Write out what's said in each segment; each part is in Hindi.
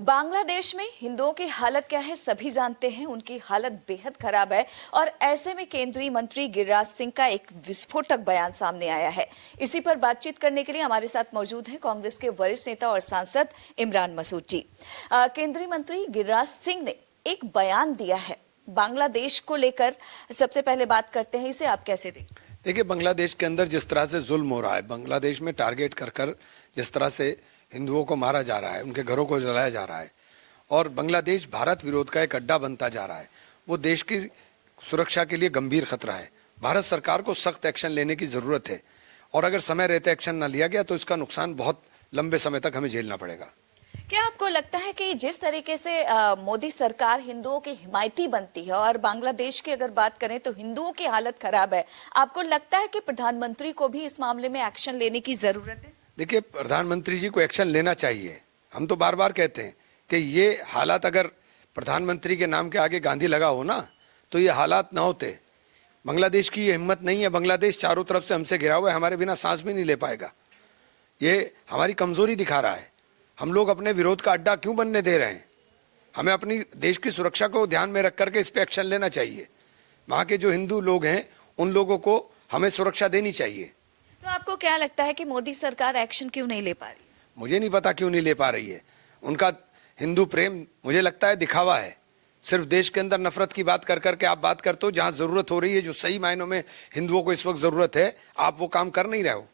बांग्लादेश में हिंदुओं की हालत क्या है सभी जानते हैं। उनकी हालत बेहद खराब है और ऐसे में केंद्रीय मंत्री गिरिराज सिंह का एक विस्फोटक बयान सामने आया है। इसी पर बातचीत करने के लिए हमारे साथ मौजूद हैं कांग्रेस के वरिष्ठ नेता और सांसद इमरान मसूद जी। केंद्रीय मंत्री गिरिराज सिंह ने एक बयान दिया है बांग्लादेश को लेकर। सबसे पहले बात करते हैं, इसे आप कैसे देखते हैं? देखिए, बांग्लादेश के अंदर जिस तरह से जुल्म हो रहा है, बांग्लादेश में टारगेट कर कर जिस तरह से हिंदुओं को मारा जा रहा है, उनके घरों को जलाया जा रहा है और बांग्लादेश भारत विरोध का एक अड्डा बनता जा रहा है, वो देश की सुरक्षा के लिए गंभीर खतरा है। भारत सरकार को सख्त एक्शन लेने की जरूरत है और अगर समय रहते एक्शन न लिया गया तो इसका नुकसान बहुत लंबे समय तक हमें झेलना पड़ेगा। क्या आपको लगता है कि जिस तरीके से मोदी सरकार हिंदुओं की हिमायती बनती है और बांग्लादेश की अगर बात करें तो हिंदुओं की हालत खराब है, आपको लगता है कि प्रधानमंत्री को भी इस मामले में एक्शन लेने की जरूरत है? देखिए, प्रधानमंत्री जी को एक्शन लेना चाहिए। हम तो बार बार कहते हैं कि ये हालात अगर प्रधानमंत्री के नाम के आगे गांधी लगा हो ना तो ये हालात ना होते। बांग्लादेश की ये हिम्मत नहीं है। बांग्लादेश चारों तरफ से हमसे घिरा हुआ है, हमारे बिना सांस भी नहीं ले पाएगा। ये हमारी कमजोरी दिखा रहा है। हम लोग अपने विरोध का अड्डा क्यों बनने दे रहे हैं? हमें अपनी देश की सुरक्षा को ध्यान में रख करके इस पे एक्शन लेना चाहिए। वहाँ के जो हिंदू लोग हैं उन लोगों को हमें सुरक्षा देनी चाहिए। तो आपको क्या लगता है कि मोदी सरकार एक्शन क्यों नहीं ले पा रही? मुझे नहीं पता क्यों नहीं ले पा रही है। उनका हिंदू प्रेम मुझे लगता है दिखावा है। सिर्फ देश के अंदर नफरत की बात कर करके आप बात करते हो। जहाँ जरूरत हो रही है, जो सही मायनों में हिंदुओं को इस वक्त जरूरत है, आप वो काम कर नहीं रहे हो।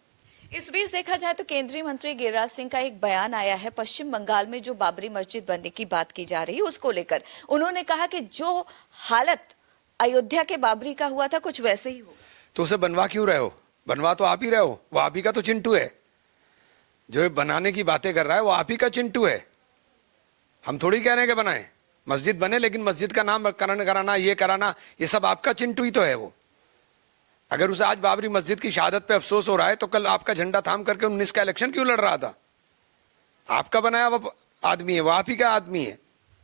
इस बीच देखा जाए तो केंद्रीय मंत्री गिरिराज सिंह का एक बयान आया है पश्चिम बंगाल में जो बाबरी मस्जिद बनने की बात की जा रही है उसको लेकर। उन्होंने कहा कि जो हालत अयोध्या के बाबरी का हुआ था कुछ वैसे ही हो। तो उसे बनवा क्यों रहे हो? बनवा तो आप ही रहे हो। वो आप ही का तो चिंटू है। जो बनाने की बातें कर रहा है वो आप ही का चिंटू है। हम थोड़ी कह रहे हैं कि बनाए, मस्जिद बने, लेकिन मस्जिद का नाम कराना, ये कराना, ये सब आपका चिंटू ही तो है। वो अगर उसे आज बाबरी मस्जिद की शहादत पे अफसोस हो रहा है तो कल आपका झंडा थाम करके 19 का इलेक्शन क्यों लड़ रहा था? आपका बनाया वो आदमी है, वो आप ही का आदमी है।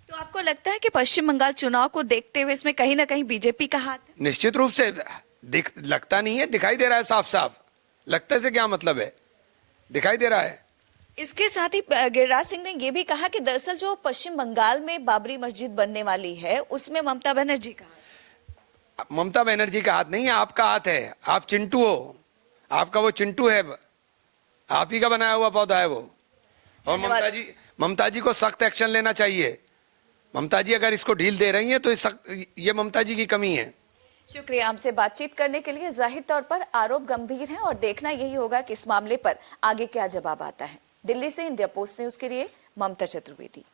तो आपको लगता है कि पश्चिम बंगाल चुनाव को देखते हुए इसमें कहीं ना कहीं बीजेपी का हाथ है? निश्चित रूप से लगता नहीं है, दिखाई दे रहा है साफ साफ। लगता से क्या मतलब है, दिखाई दे रहा है। इसके साथ ही गिरिराज सिंह ने यह भी कहा कि दरअसल जो पश्चिम बंगाल में बाबरी मस्जिद बनने वाली है उसमें ममता बनर्जी का हाथ। ममता बनर्जी का हाथ नहीं है, आपका हाथ है। आप चिंटू हो, आपका वो चिंटू है, आप ही का बनाया हुआ पौधा है वो। और ममता जी को सख्त एक्शन लेना चाहिए। ममता जी अगर इसको ढील दे रही हैं तो ये ममता जी की कमी है। शुक्रिया हमसे बातचीत करने के लिए। जाहिर तौर पर आरोप गंभीर है और देखना यही होगा कि इस मामले पर आगे क्या जवाब आता है। दिल्ली से इंडिया पोस्ट न्यूज के लिए ममता चतुर्वेदी।